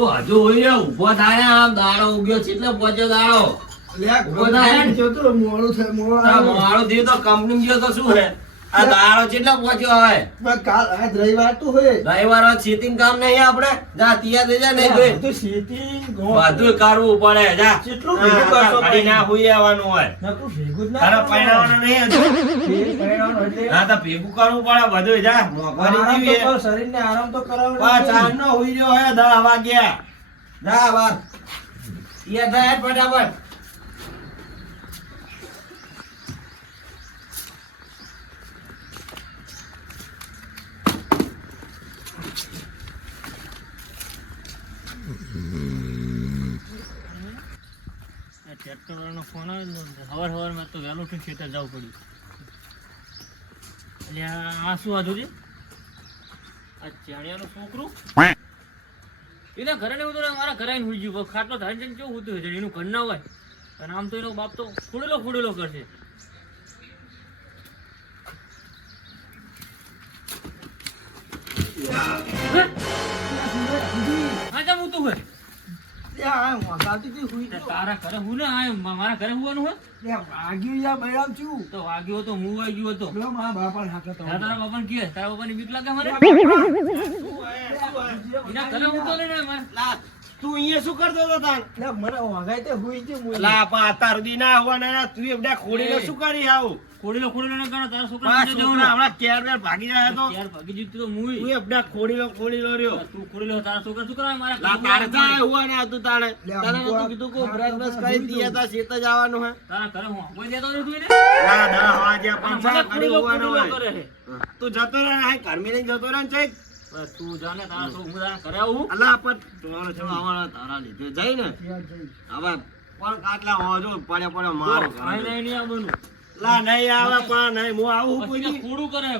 તો હજુ હોય ઉભો થાય આમ દાડો ઉગ્યો છે એટલે પહોંચ્યો દાડો ઉભો થાય મોડું થાય મારો જીવ તો કંપની ગયો તો શું હે આ દાડો કેટલા પહોંચ્યો હોય કાલ આજ રવિવાર તો હોય રવિવાર સીટિંગ કામ નહીં આપણે જા તૈયાર થઈ જા નહીં જોઈ તો સીટિંગ બધું કરવું પડે જા કેટલું ભેગું કરશો ગાડી ના હુઈ આવવાનું હોય નકરું ભેગું જ ના તારા પૈણાવાનું નહીં હજુ પૈણાવાનું એટલે ના તો ભેગું કરવું પડે બધું જા મોંઘવારી આરામ જેવી તો કરો, શરીરને આરામ તો કરાવો ને. પાંચ આનો હુઈ રહ્યો હે 10 વાગ્યા જા બાર તૈયાર થાય ફટાફટ ટ્રેક્ટર વાળાનો ફોન આવ્યો સવારમાં તો વહેલું ઉઠીને ખેતર જવું પડ્યું એટલે આ શું હતું છે આ ચાણિયાનું છોકરું એના ઘરે ને ઉતરે મારા ઘરે આવીને હુઈ ગયું ખાટલો ધારી જઈને કેવું ઉતરે છે એનું ઘર ના હોય અને આમ તો એનો બાપ તો ખોડેલો કરશે હા જામ હું તો હોય આ વાગાતી હતી હુઈ ગયો. તારા ઘરે હું ને આ મારા ઘરે હુવાનું હોય વાગ્યું યા બૈરામ છું તો વાગ્યો હતો હું વાઈ ગયો હતો પેલો મારા બાપાને હાથે તો તારા બાપાને કે તારા બાપાની બીક લાગે મને એના ઘરે હું તો લઈને મારે તું અહીંયા શું કરતો હતો તાર એટલે મને વાગાય તે હુઈ ગયું મુઈ. લા પા તાર દી ના હોવાના તું એવડા ખોડીને શું કરી આવું ખોડેલો ન કરો તારા છોકરા પા નીચે જવું છોકરા હમણાં કેર બેર ભાગી જાય તો યાર ભાગી જીત તો મુઈ તું એવડા ખોડીલો રહ્યો તું ખોડેલો તારા છોકરા શું કરવા મારા લા તારે જાય હોવા ના હતું તારે લે, તારે અમુક નતું કીધું કો વાર બ્રશ બ્રશ હા, કરી તો દિયા તા શેત જ આવવાનું હે તારા ઘરે હું કોઈ દેતો નથી તું એને લા દા હવા જ્યાં અને પાંચ મને કરી હોવાનું ખોડેલો હોય કરે છે તું જતો રહે હાય ઘરમી લઈને જતો રહે ને ચેક બસ તું જાને તારા છોકરા હું તારા ઘરે આવું અલા પર તમારો છો આવવાના તારા લીધે જઈ ને ત્યાં જઈ. હવે પણ કાટલા હોજો પડે માર આઈ નહીં આવવાનું લા નહીં આવે પણ નહીં હું આવું પછી કોઈ ખોડું કરે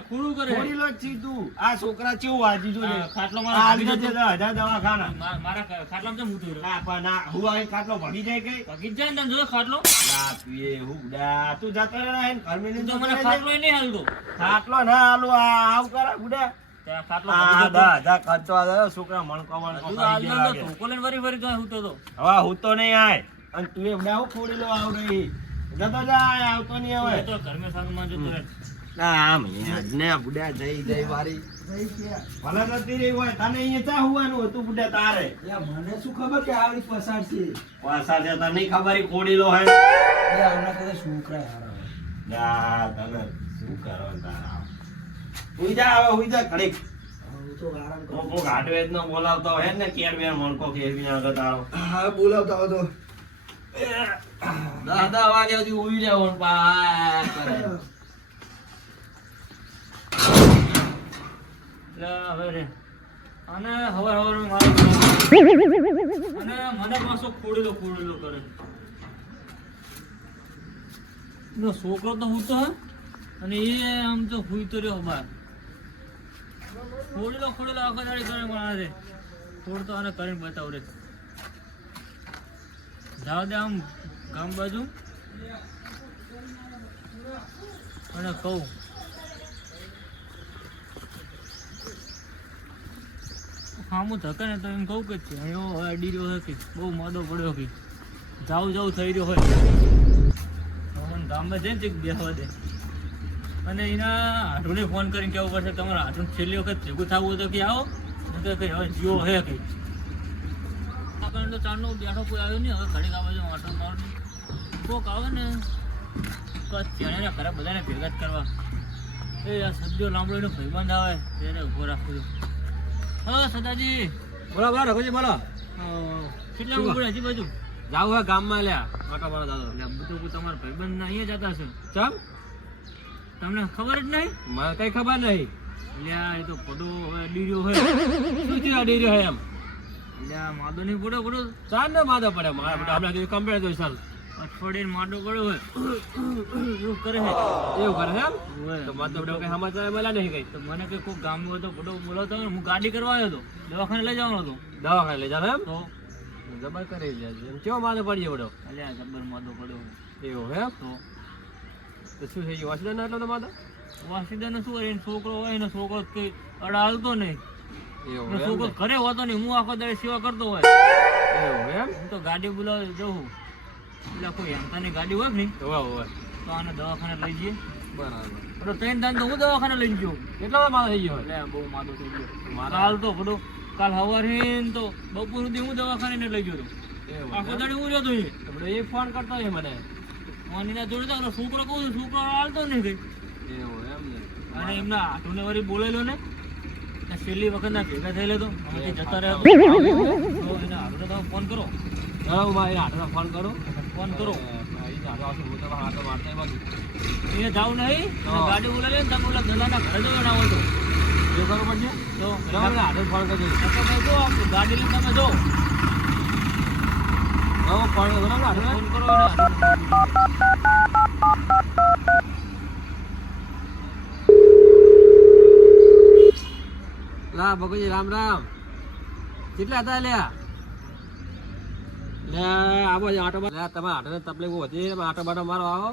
ખોડીલો જ છી તું આ છોકરા ચેવું વાજી જો આ ખાટલો આ મારા લીધે છે હજાર દવાખાના મારા ખાટલામાં કેમ ઊતર્યો ના પણ ના હું આવી ખાટલો ભગી જાય કઈ ભાગી જ જાય ને તને જોયો ખાટલો ના પીએ હુડા તું જતો રહે ને ઘરમી તું લઈને તો મને જતો ખાટલો રહે. નહીં હાલતો ખાટલો ના આલુ આ આવ કરે ગુડા ત્યાં ખાટલો આ ભાગી દા જતો. હજાર ખર્ચો આવ્યો છોકરા મણકો તું ખાઈ હાલતો ગયા નતો. લાગે. ધોકો લઈને વરી તો હું તો હવે હું તો નહીં આય અને તું એવડા હું ખોડીલો આવ રહી જતો જાય આવતો નહીં એ હવે તો ઘરમાં સાગમાં જતો રહે. ના આમ ને બુડા જઈ વારી જઈ ત્યાં. ભલે નથી રહી હોય તને અહીંયા ચા હોવાનું હતું બુડા તારે લે, મને શું ખબર કે આવી પસાર છે પાછા છે તને નહીં ખબર ઈ ખોડીલો હે લે, આમના કદાચ છોકરા હારા હોય. ના તને શું કરો તારા હુઈ જા હવે હુઈ જા ઘડીક હું તો આરામ કરું. કોક હાટવેજ નો બોલાવતો હે ને કેર બેર મણકો કેરવી આગળ તારો હા બોલાવતા હો તો 10 વાગ્યા સુધી ઉઈ જવાનું પા કરે એટલે હવે રે અને હવારમાં મારો અને મને પાછો ખોડેલો કરે એનો છોકરો તો હું તો હે અને એ આમ તો હુઈ તો રહ્યો બાર ખોડેલો આખો દાડી કરે મારા રે ખોડતો અને કરીને બતાવ રે જાવ દે આમ ગામ બાજુ અને કહું હામું થકે ને તો એમ કહું કે છે અહીંયા હવે અડી રહ્યો છે કે બહુ માદો પડ્યો કે જાવું થઈ રહ્યો હોય મને ગામમાં જઈને ચેક બેસવા દે અને એના હાથોને ફોન કરીને કહેવું પડશે તમારા હાથો છેલ્લી વખત ભેગું થવું હોય તો કે આવો નહીં તો કંઈ હવે જીવો હે કંઈ આપણને તો ચારનો બેઠો કોઈ આવ્યો નહીં હવે ઘડીક આવે છે વાંટો મારું કોક આવે ને તો તેને ઘરે બધાને ભેગા જ કરવા એ આ સબ્જો લાંબડો એનો ભાઈબંધ આવે ત્યારે ઊભો રાખું છું હા સદાજી બોલો બોલો રઘુજી બોલો કેટલા ઉભો હજી બાજુ જાવ હે ગામમાં લ્યા મોટા મારો દાદો એટલે બધું તમારા ભાઈબંધ અહીંયા જતા છે ચમ તમને ખબર જ નહીં મને કઈ ખબર નહીં એટલે એ તો પડો હવે ડીર્યો હોય શું છે આ ડેરી હે એમ એટલે આ માદો નહીં પડો ચાર ને માદા પડે મારા બેટા આપણે કઈ કમ્પ્લેટ હોય ચાલ અઠવાડિયે માદો પડ્યો હોય એવું કરે છે એવું કરે છે એમ હોય. તો મારા બેટા કઈ સમાચાર મળ્યા નહીં કઈ તો મને કઈ કોઈ ગામ હોય તો પડો બોલાવતો હોય ને, હું ગાડી કરવા આવ્યો હતો દવાખાને લઈ જવાનો હતો દવાખાને લઈ જાવ એમ તો જબર કરી લે એમ કેવો માદો પડી ગયો બધો એટલે આ જબ્બર માદો પડ્યો એવું હે તો શું થઈ ગયું હોસ્પિટલ ના એટલો તો માદો વાસીદાને શું હોય એનો છોકરો હોય એનો છોકરો કઈ અડાલતો નહીં એવું એનો એમ છોકરો ને? ઘરે હોતો નહીં, હું આખો દાડો સેવા કરતો હોય. એવું એમ? હું તો ગાડી બોલાવી જઉં. એટલે કોઈ હેમતાની ગાડી હોય ને હોવે, હોવે. તો આને દવાખાને લઈ જઈએ. બરાબર. તો ત્રણ દાન તો હું દવાખાને લઈને ગયો. કેટલા વાર માણસ થઈ ગયો હોય? એટલે બહુ માદો થઈ ગયો. મારા- કાલ તો બધું કાલ સવારે તો બપોર સુધી હું દવાખાને ને લઈ ગયો હતો. એવું આખો એમ? દાડો હું રહ્યો હતો એ. તો બધો એ ફોન કરતો હોય મને. મોનીના જોડે તો ઓલો છોકરો કહું છું, છોકરો હાલતો નહીં કઈ. એવું એમ ને? અને એમના હાથોને વળી બોલેલો ને ત્યાં છેલ્લી વખત ના ભેગા થયેલો તો આમાંથી જતા રહ્યા એ તો એના હાથોને તમે ફોન કરો. ચાલો હું મારી હાથમાં ફોન કરું. ફોન કરો. એ હાથો આવશે, હું તો હાથો મારતો એમાં એને જાવ નહીં અને હા. ગાડી બોલાવી ને તમે ઓલા દલાના ઘરે જજો ના હોય તો. એ કરવું પડશે. તો ચાલો મને હાથો ફોન કરજો. તમે જો ગાડી લઈને તમે જો હા, ફોન કરો બરાબર હાથો. ફોન કરો એના હાથોને. લા ભગુજી રામ રામ. કેટલા હતા લ્યા? લે આવો જ આટો લે તમે આટો તકલીફ હતી આટો બાટો મારો આવો.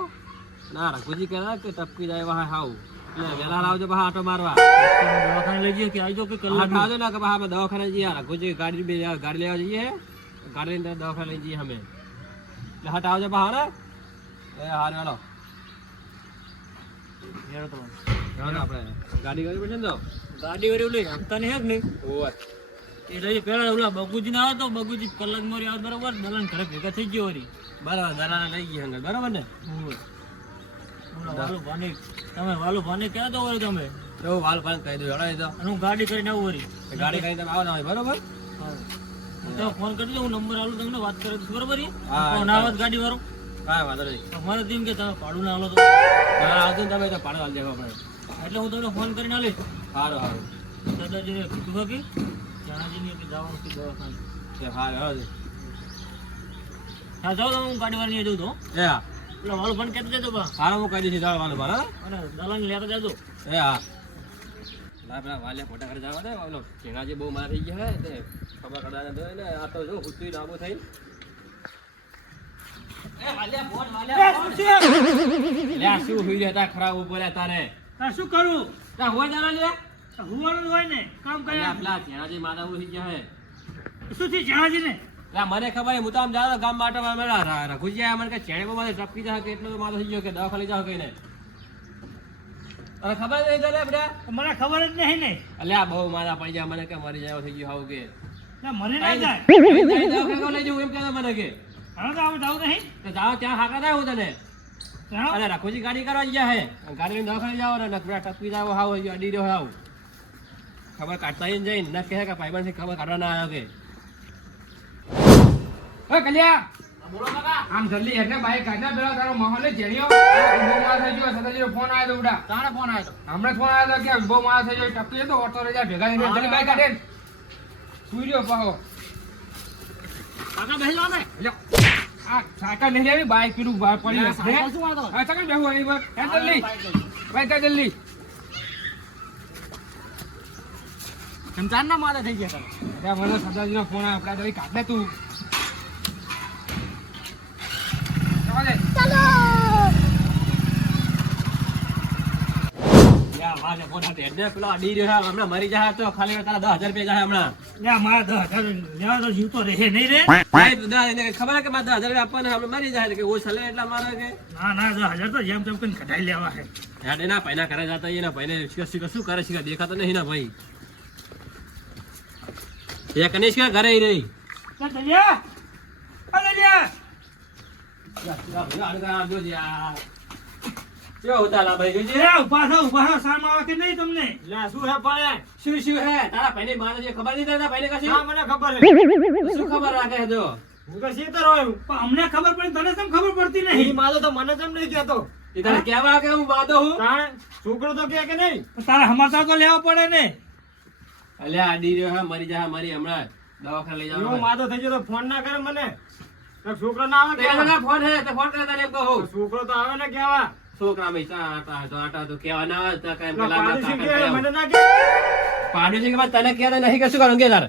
ના રઘુજી કહેતા કે ટપકી જાય વાહ હાવ. એટલે વેલા આવજો બહાર આટો મારવા. તમે દવાખાને લઈ જઈએ કે આવજો કે કલાક આવજો ને કે બહાર અમે દવાખાને જઈએ. રઘુજી ગાડી ગાડી લેવા જઈએ. ગાડી લઈને દવાખાને લઈ જઈએ અમે. એટલે હટ આવજો બહાર ને. એ હાર હાલો. આપણે ગાડી કરી પડશે ને તો. ગાડી વાળી ઓલી હપ્તા ની હે કે નહીં ઓય. એ રહી પેલા ઓલા બગુજી ના આવ્યો તો બગુજી કલાક મારી આવે બરોબર દલાન ઘરે ભેગા થઈ ગયો વળી. બરાબર દલાને લઈ ગઈ હંગર બરાબર ને. ઓલા વાલું ભાને તમે વાલું ભાને ક્યાં તો વળી તમે તો વાલ પાન કહી દો હેડો એ તો. અને હું ગાડી કરીને આવું વળી. ગાડી કરીને તમે આવો ના હોય બરોબર. હા. હું તમે ફોન કરી દો હું નંબર આલું તમને વાત કરે તો બરોબર છે? હા, તો ના આવત ગાડી વાળો કાંઈ વાંધો નહીં. અમારે તેમ કે તમે ભાડું ના આલો તો ના આવજો ને તમે તો પાડો હાલ દેવા પડે. એટલે હું તમને ફોન કરીને આલીશ. સારું સારું. દાદાજીને કીધું કે જણાજીને કે જવાનું છે દવાખાને. સારું હાલો. હા જાઓ તમે હું ગાડી વાળીને જઉં તો એ હા પેલા વાલું ભાને કહેતો જજો બા સારું હું કહી દઈશ ચાલો વાલો બરાબર. અને દલાને લેતા જાજો. એ હા ના પેલા વાલિયા ફોટા કરી જવા દે. ઓલો ચેનાજી બહુ મારા થઈ ગયા હે તે ખબર કડાને દો ને આ તો જો હુત્તી ડાબો થઈ. એ વાલ્યા ફોન વાલ્યા ફોન. લે આ શું હોઈ જતા ખરાબ ઉપર તારે. શું કરું તા હોય જાના લે. હુવાનું હોય ને કામ લે પેલા ચેનાજી મારા થઈ ગયા હે. શું થી જણાજીને લા મને ખબર હે હું તો આમ જાતો ગામ માટે રઘુજી આયા મને કે ચેણે મને ટપકી જા કે એટલો તો મારો થઈ ગયો કે દવાખાને લઈ જાવ કઈને. અરે ખબર નહીં તને બેટા. મને ખબર જ નહીં ને અલ્યા બહુ મારા પડી જાય મને કે મરી જાય થઈ ગયું હાવ કે. મને ના જાય દવાખાને લઈ જવું એમ કહેતો મને કે. હવે તો આવું જવું નહીં તો જાઓ ત્યાં હાકા થાય હું તને. જાણો? અરે રઘુજી ગાડી કરવા ગયા હે. ગાડી લઈને દવાખાને જાવ ને નકરા ટપકી જાવ હાવ અડી રહ્યો હાવ. ખબર કાઢતા જઈને ન કહે કે ભાઈબંધ ખબર કાઢવા ના આવ્યો કે. ઓય કલ્યા બોલો કાકા આમ જલ્દી એટલે બાઈક કાઢના પેલા તારો માહોલ જેણ્યો બહુ માર થઈ ગયો સદાજીનો ફોન આવ્યો તો ઉડા તારે ફોન આવ્યો હમણાં ફોન આવ્યો તો કે બહુ માર થઈ ગયો ટપકી જતો ઓટો રહી જાય ભેગા થઈને જલ્દી બાઈક કાઢે સુઈ રહ્યો પાહો કાકા બેસી જાઓ ને લ્યો આ સાયકલ નહીં લેવી બાઈક પીડું બહાર પડી જશે સાયકલ શું વાંધો? હા ચાકલ બેહો અહીં પર હે જલ્દી બાઈક કાઢ જલ્દી સંચાર ના મારે થઈ ગયા તમે અરે મને સદાજીનો ફોન આવ્યો આપણા જલ્દી કાઢ લે તું ચાલો યા વાલે ફોન હાથે એટલે પેલો અડી રહ્યો હે હમણાં મરી જાય તો ખાલી તારા 10,000 રૂપિયા જાય હમણાં. લે મારા 10,000 લેવા તો જીવતો રહે નહીં રે એને ખબર હે કે મારે 10,000 રૂપિયા આપવાના હમણાં મરી જાય કે ઓછા લે એટલા મારે કે. ના ના 10,000 તો જેમ તેમ કરીને કઢાઈ લેવા હે હેડ એના ભાઈના ઘરે જતા એના ભાઈને શું કરે છે દેખાતો નહીં ના ભાઈ. એ કનીશ કે ઘરે રહી. દલિયા કેવા ઉતાલા ભાઈ ગઈ એ ઉભા થો સામ આવે કે નહીં તમને શું હે પણ શું હે તારા ભાઈને મારે જે ખબર નહીં તારા ભાઈને કશી મને ખબર હે શું ખબર રાખે છે જો હું તો સીતર હોય પણ અમને ખબર પડી તને કેમ ખબર પડતી નહીં મારો તો મને કેમ નહીં કહેતો એ તારે કહેવા કે હું માદો હું છોકરો તો કે નહીં તારે હમાતા તો લેવા પડે ને અલ્યા આડી રહ્યો હે મરી જાય મરી હમણાં દવાખાને લઈ એવો જાવ માદો થઈ ગયો તો ફોન ના કરે મને તો છોકરો ના આવે કે તેના ફોન હે તો ફોન કરે તને એમ કહું છોકરો તો આવે ને કેવા છોકરા ભાઈ આટા તો કેવા ના આવે તો કાંઈ પેલા પાડોશી કે કાકા મને ના કે પાડોશી કે તને કહેતા નહીં કે શું કરું કે તારે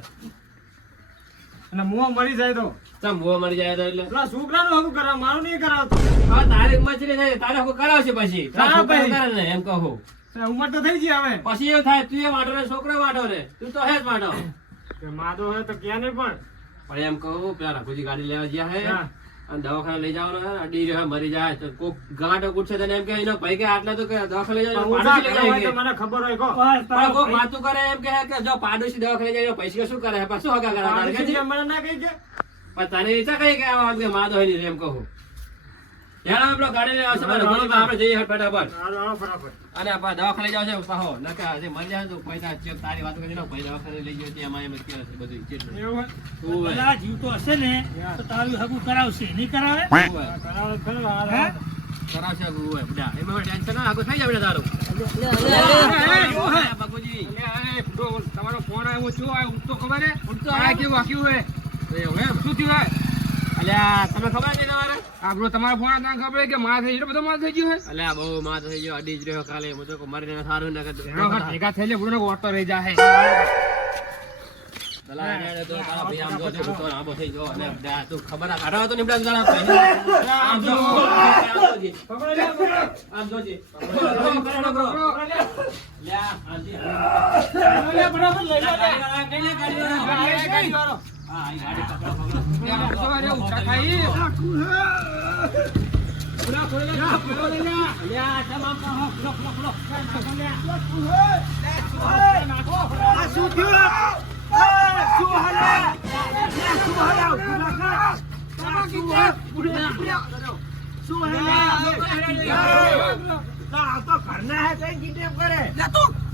અને મોં મરી જાય તો ચમ મોં મરી જાય તો એટલે પેલા છોકરાનું હકું કરાવ મારું નહીં કરાવતો હા તારી મચરી થાય તારે હું કરાવશે પછી તારા હા, છોકરા ભાઈ. કરે ને એમ કહું ઉંમર તો થઈ ગઈ હવે પછી એવું થાય તું એ વાંઢો રે છોકરો વાંઢો રે તું તો હે જ વાંઢો કે માદો હોય તો ક્યાં નહીં પણ પણ એમ કહું પેલા રઘુજી ગાડી લેવા ગયા હે હા. અને દવાખાને લઈ જવાનો હે અડી રહ્યો હે, મરી જાય તો કોક ગાંઠો કૂટશે તને એમ કે એનો ભાઈ કે આટલા તો કે દવાખાને લઈ પણ જાય ઊંચા પાડોશી લઈ હોય તો જાય મને ખબર હોય કો પણ કોક વાતું કરે એમ કે જો પાડોશી દવાખાને જાય પૈસા શું કરે પાછું હગા કરે પાડોશી મને ના કહી કે પણ તને ઈચ્છા કઈ કે આમ કે માદો હોય નહીં એમ કહું યાર આપણે ગાડી લેવા છે રઘુજી આપણે જઈએ ફટાફટ હાલો ફટાફટ અને આપણે દવાખાને જાવ છે પાહો નકે આજે મરી જાય તો પૈસા ચેક તારી વાત કરી ભાઈ દવાખાને લઈ ગયો એમાં એમ જ કે બધું જેટલું એવું ઓવે. પેલા જીવ તો હશે ને તો તારું હગું કરાવશે નહીં કરાવે ઓવે. કરાવો ખરો હે? કરાવશે ઓવે, બધા. એમાં ટેન્શન ના આગળ થઈ જાય બેટા તારું બાપુજી અરે, તમારો ફોન આવ્યો શું આવ્યો ઉઠતો ખબર હે આ કેવું વાક્યું હે એવું એમ શું થયું હે અલ્યા તમને ખબર છે તમારે આપણો તમારો ફોન આવ્યો તને ખબર હે કે માર થઈ ગયો બધો માર થઈ ગયો હે અલ્યા બહુ માં થઈ ગયો અડી જ રહ્યો કાલે હું તો મરીને સારું ના એનો ઘર ભેગા થઈ જાય બધો ઓટો રહી જાય દલા એને તો તારા ભાઈ આમ જો તો આબો થઈ ગયો અને બધા તું ખબર આ કાઢવા તો નીપડા જણા આમ જો આમ જોજે લ્યા આજી બરાબર લઈ લે ગાડી હા આ ગાડી પકડો સવારે ઉઠા ખાઈ લ્યા તમામ કહો ફલો ફલો શું થયું શું હાલે શું હાલે શું હાલે આ તો ઘરના હે કઈ કિડનેપ કરે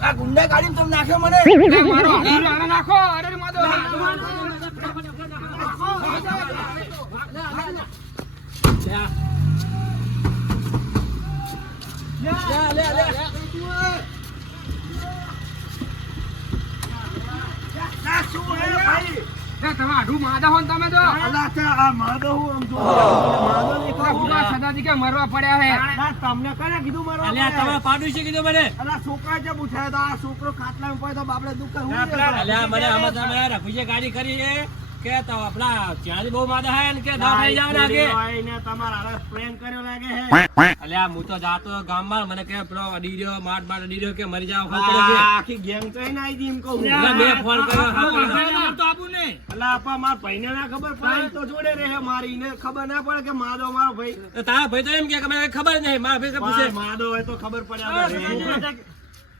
આ ગુંડા ગાડી તમે નાખ્યો મને મારો હાથ આને નાખો અરે માદો શું હે ભાઈ તમે આડું માદા હો ને તમે તો અલા તે આ માદો હું આમ જો માદો ને આ ભૂલા સદાજી કે મરવા પડ્યા હે તમને કોને કીધું મારો અલ્યા તમે પાડોશી કીધું મને અલા છોકરા જે પૂછાય તો આ છોકરો ખાટલામાં પડ્યો તો બાપડે દુઃખ હું અલ્યા મને આમાં તમે રઘુજીએ ગાડી કરી છે કે તો આપણા ત્યાંથી બહુ માદા હે ને કે દવા લઈ જાવ લાગે ને તમારા હારે પ્રેમ કર્યો લાગે હે અલ્યા હું તો જાતો ગામમાં મને કે પેલો અડી રહ્યો માટ અડી રહ્યો કે મરી જાવ ખબર પડે આખી ગેંગ તો એને આવી એમ કહું એટલે મેં ફોન કર્યો હા પડે. તો આબુ ને અલા આપા મારા ભાઈને ના ખબર પડે તો જોડે રહે મારી ને ખબર ના પડે કે માદો મારો ભાઈ તો તારા ભાઈ તો એમ કે મને ખબર જ નહીં મારા ભાઈ તો પૂછે માદો હોય તો ખબર પડે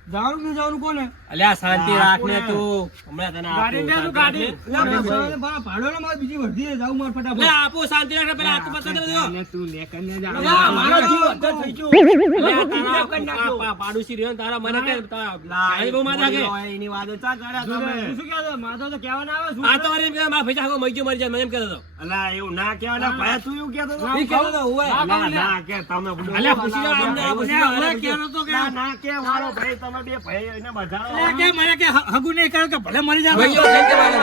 દારૂ નું જવાનું કોને અલ્યા શાંતિ રાખ ને તું હમણાં તને ગાડી ને તું આપું ગાડી શાંતિ ભાડો ના માર બીજી વર્ધી જાવ માર ફટાફટ લે આપું શાંતિ રાખ પેલા હાથ પકડ દો અને તું લેકન ને જા અલા, મારો જીવ અદ્ધર થઈ ગયો અલ્યા kidnap કરી નાખ્યો. તારા પાડોશી રહ્યો ને તારા મને કે લા, તારી બહુ માથા કે એની વાતો ચા કર્યા તમે શું કહેતો માધવ તો કહેવા ના આવે આ તો એમ કે મારા ભાઈ આખો મરી જાય મને એમ કહેતો હતો અલા એવું ના કહેવાય ના ભાઈ તું એવું કહેતો હતો? ઈ કહેતો હતો ઓય ના ના કે તમે અલ્યા પૂછી લો અમને પૂછી લો અરે કહેતો તો કે ના ના કે મારો ભાઈ તમે બે ભાઈ એને બધાનો એટલે કે મને કે હગું નહીં કરે કે ભલે મરી જાય ભાઈઓ કેમ કે મારે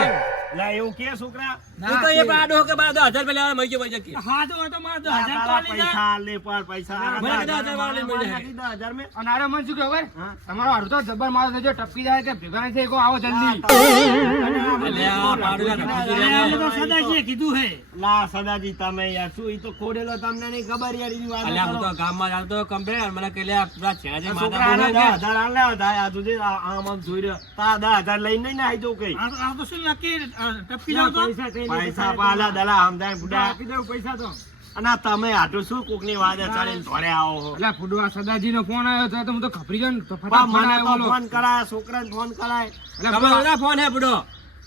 લા એવું કે છોકરા તું તો એ પાડો કે બાર 10,000 રૂપિયા લેવા મરી જાય કે હા તો હોય તો મારે 10,000 તો તારા આલી જાય પૈસા લે પર પૈસા મને કીધા 10,000 વાળા લઈ મળી જાય. 10,000 મેં અને આરે મન શું કે ખબર હા. તમારો હારું તો જબર મારો થજો ટપકી જાય કે ભેગા નહીં થઈ કો આવો જલ્દી અલ્યા પાડો ના પૂછી અમે તો લે સદાજીએ કીધું હે લા સદાજી તમે યાર શું ઈ તો ખોડેલો તમને નહીં ખબર યાર ઈ વાત અલ્યા હું તો ગામમાં ચાલતો કમ્પ્લેન અને મને કે લે પેલા છેડા જે માતા છોકરાને બોલે કે 10,000 આલે આ સુધી આમ આમ જોઈ રહ્યો તા 10,000 લઈને નહીં આવી જવું કઈ આ તો શું નક્કી ટપકી જાવ તો પૈસા પાલા દલા આમ થાય બુડા આપી દઉં પૈસા તો અને આ તમે આટલું શું કોકની વાદે ચડીને ધોળે આવો છો? એટલે ફુડવા સદાજી નો ફોન આવ્યો તો હું તો ખપરી ગયો ને તો પા ફટાફટ મને આવ્યો તો બોલો. ફોન કરાય છોકરાને ફોન કરાય એટલે તમારો ના ફોન હે બુડો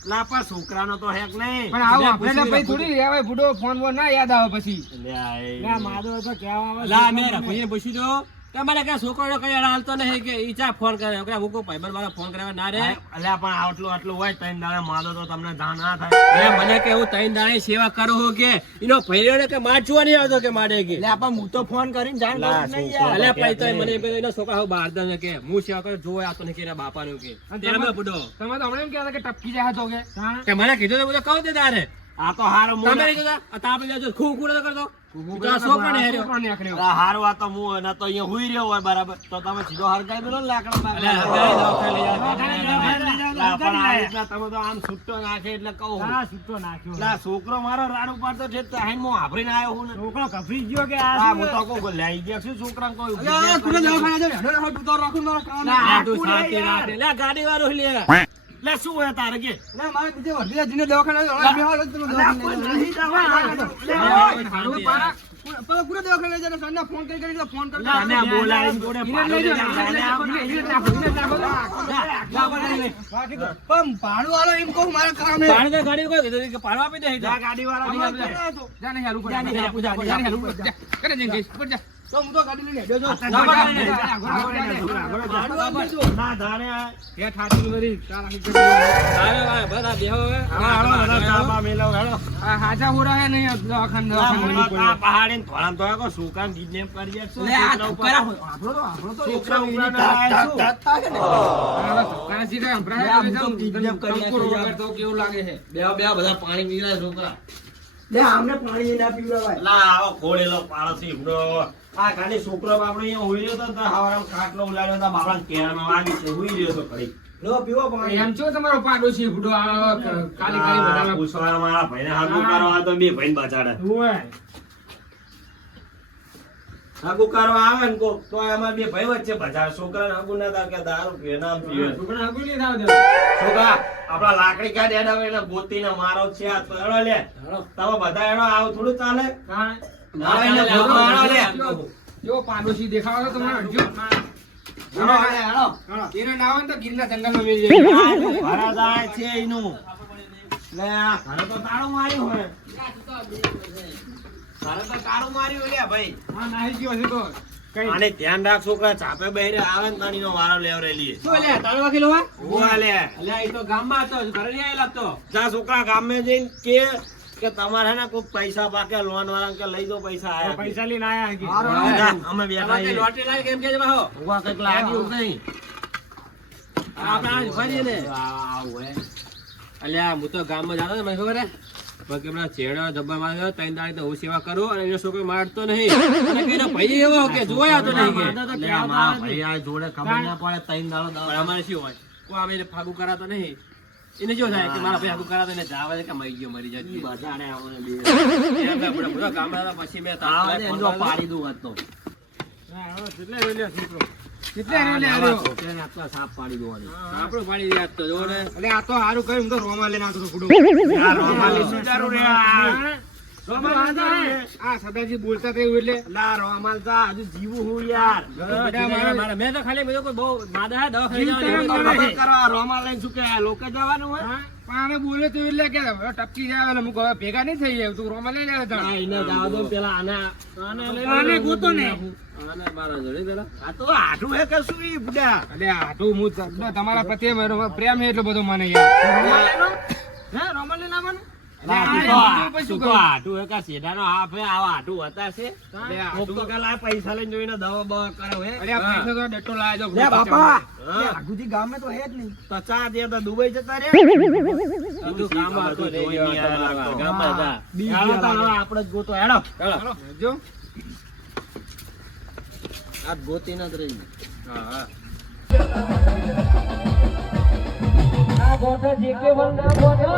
લા પણ છોકરાનો તો હેક નહીં પણ આવું એટલે આપણે પૂછી ભાઈ લો, થોડી આવે બુડો ફોન બોન ના યાદ આવે પછી લ્યા, એ. ના માધવ તો કહેવા આવે લા મેં રઘુજીને પૂછી દો કે મને કે છોકરો કઈ હાલતો નહીં કે ઈ ચા ફોન કરે કે હું કોઈ ભાઈબંધ મારા ફોન કરવા ના રે અલ્યા પણ આટલું હોય તઈને દાડે માદો તો તમને જાણ ના થાય અરે મને કે હું તૈન દાડે સેવા કરું છું કે ઈનો ભૈરવને કે માર જોવા નહીં આવતો કે માડે કે હું તો ફોન કરીને જાણ લા, કરું નહીં છોકરો. યાર. અલ્યા પછી તો મને એમ કહ્યું એનો છોકરા હું બહાર દે કે હું સેવા કરું જોવા આવતો નહીં કે એના બાપાનું કે અને ત્યારે મેં બુડો તમે તો હમણાં એમ કહેતા કે ટપકી જાય તો કે કે મને કીધું તો બધું કહું દે તારે આ તો હારો તમે મોડા નહીં જોતા આ તાપ લેજો ખૂબ કૂડો કરતો તો આ છોકરો ને હેર્યો છોકરો નીકળ્યો. આ હારો આ તો હું અને તો અહીંયા હુઈ રહ્યો હોય બરાબર તો તમે સીધો હરગાઈ મેલો ને લાકડા અલ્યા હગાઈ દવાખાને લઈ જાઓ. લઈ જાઓ લા, પણ આ રીતના તમે તો આમ છૂટો નાખે એટલે કહું. હા છૂટો નાખ્યો લા, છોકરો મારો રાડ ઉપાડતો છે તો હાઈન હું આભરીને આવ્યો હું ને. છોકરો કફરી ગયો કે આ આ હું તો કહું કે લઈ ગયા શું છોકરાને કોઈ ઊભી અલ્યા, ગયા તું કરી દવાખાને દે. જા, હેડો, હેડો, તું તો રાખું મારા કાન. લા, તું શાંતિ રાખ લે ગાડી વાળો લે લે, શું હોય તારે કે? ના, મારે બીજે વઢિયા જીને દવાખાને લઈ જાઓ. બેહાડો જ તમે અલ્યા, દવાખાને કોઈ લઈ નહીં જાઓ. જવા. લે, હારું પાડા. પૂરા દવાખાને લઈ જાઓ. સાંજના ફોન કરી ફોન કરી લા, ને આ બોલાવીને જોડે પાડો દે, પણ ભાડું વાળો એમ કહું મારા કામે પાણી તો ગાડી કોઈ કીધું કે પાડવા આપી દે જા ગાડીવાળા ને આપજે. જા ને હેલું જા ને આપું, જા ને આપું. કરે જઈને જઈશ ઉપર જા તો હું તો ગાડી લઈને હેડ્યો છું. જા, ના, ધાણે આ હે ઠાઠી વરી તારા અરે બધા બેહો હવે હાલો, બધા ચા બા મેલાવો, હાલો. આ હાજા હોરા હે નહીં દવાખાને આ દવાખાને આ પહાડીને ધોળામ તો આખો સુકાન kidnap કરી દે છો. છોકરા ઉપર- આપણો તો છોકરા ઉપર આયા છું. કાશી રે હમણાં આમ તો kidnap કરી કંકુર નાખ્યા. વગર તો કેવું લાગે છે બે બધા પાણી પીવડાવે છોકરા. લે આમને પાણી ના પીવડાવાય. લા, આવો ખોળેલો પાડોશી ઈવડો. આ ખાલી છોકરો બાપડો અહીંયા હુઈ રહ્યો તો ને તો હવારમાં ખાટલો ઉલાડ્યો તો બાપડાને કેળમાં વાગી છે, હુઈ રહ્યો તો ઘડીક. લો પીવો પાણી. એમ છો તમારો પાડોશી ભૂડો કાલી કાલી આ બધા પૂછવાના મારા ભાઈને હાગું કરવા તો બે ભાઈને બચાડે. હાગું કરવા આવે ને કોક તો એમાં બે ભાઈ વચ્ચે બચાડે. છોકરાને હાગું ના થાય કે દારૂ પીવે નામ પીવે. છોકરા હગું નહીં થાવ દે છોકરા આપડા લાકડી કાઢી એના એને ગોતીને મારો છે આ તો એનો લે. તમે બધા એનો આવું થોડું ચાલે? ના, એને ભોગો એનો લે. જો પાડોશી દેખાવો તો તમારે અડજો હાલો, હાલો, હાલો. એને ના આવે ને તો ગીરના જંગલમાં મેલી જાય ભરા જાય છે એનું. લે, આ ઘરે તો તાળું માર્યું હોય. ઘરે તો તાળું માર્યું લે ભાઈ. હા નાહી ગયો છે તો કઈ આને ધ્યાન રાખ છોકરા, ચાપે બહેરે આવે ને તાણીનો વારો લેવરેલી. શું લે તારો વકીલ હોય ઉવા લે. અલ્યા એ તો ગામમાં હતો ઘરે નહીં આવેલા તો જા છોકરા ગામે જઈને કે તમારે હે ને કોઈ પૈસા પાકે લોન વાળા કે લઈ દો પૈસા આયા. પૈસા લઈને આયા કે હા, જા, અમે બેઠા તમારે છીએ. લોટરી લાવી કેમ કે છે બાહો ઉવા કંઈક લાગ્યું નહીં. આપણે આજ ફરીએ ને આવું હે. અલ્યા હું તો ગામમાં જાતો ને મને ખબર હે બાકી હમણાં ચેડો ધબ્બા માર્યો ત્રણ દાડી તો હું સેવા કરું અને એનો છોકરો મારતો નહીં અને કઈનો ભાઈ એવો કે જોયા તો નહીં કે લે, મારા ભાઈ આ જોડે ખબર ના પડે ત્રણ દાડો પણ અમારે શું હોય કોઈ અમે એને ફાગું કરાતો નહીં એને જો થાય કે મારા ભાઈ ફાગું કરાતો એને જાવે કે મરી ગયો મરી જાય બધાને આવને બે. એમ કે બધા ગામડા હતા પછી મેં આવા દે, જો પાડી દઉં આજ તો. કેટલે વેલ્યો છોકરો. કેટલે રેલે આવા આવ્યો છોકરાને આટલા સાપ પાડી દઉં. આપણું પાડી દે આજ તો જો ને એટલે આ તો સારું કર્યું હું તો રોમા લઈને આવતો હતો ભૂડો આ રોમાલી શું જરૂર હે આ? રોમાલી શું જરૂર હે? આ સદાજી બોલતા થયું એટલે લા, રોમાલ તા હજુ જીવું હું યાર. મારા મેં તો ખાલી બધું કોઈ બહુ માદા હે દવાખાને જીવતા જવાની મારે. ખબર કરવા રોમાલ લઈને શું કે આ લોકો જવાનું હોય? પણ આને બોલે તો એટલે કે હવે ટપકી જાય એટલે હું હવે ભેગા નહીં થઈ જાય તું રોમા લઈ જાય આ એને જવા દો, પેલા આને લઈ લો. આને ગોતો ને આને મારા જોડે પેલા આ તો આઠું હે કે શું ઈ બુડા? અલે આટલું હું તમારા પ્રત્યે મારો પ્રેમ છે એટલો બધો મને યાર હે રોમલ લઈને આવવાનું? લા, આ તું તો બીજું પછી તું તો કહું. આઠું હે કે શેઢાનો હાફ હે, આવા આઠું હતા છે. અલે આ કોક તો કે લા પૈસા લઈને જોઈને દવા બવા કરે હે. અરે આ પૈસા તો ડટ્ટો લાવ્યો લે બાપા હા. આગુથી ગામે તો હે જ નહીં. તો ચા દે તો દુબઈ જતા રે. બધું ગામમાં હતું નહીં જોઈ નહીં જવા આયા ગામમાં લાગતો. હતા બી હાલો તો ગયા હવે લાગે. આપણે જ ગોતો હેડો. ચાલો જો આ ગોતી ન જ રહી. હા હા આ ગોઠા જે કે વન ના બોલો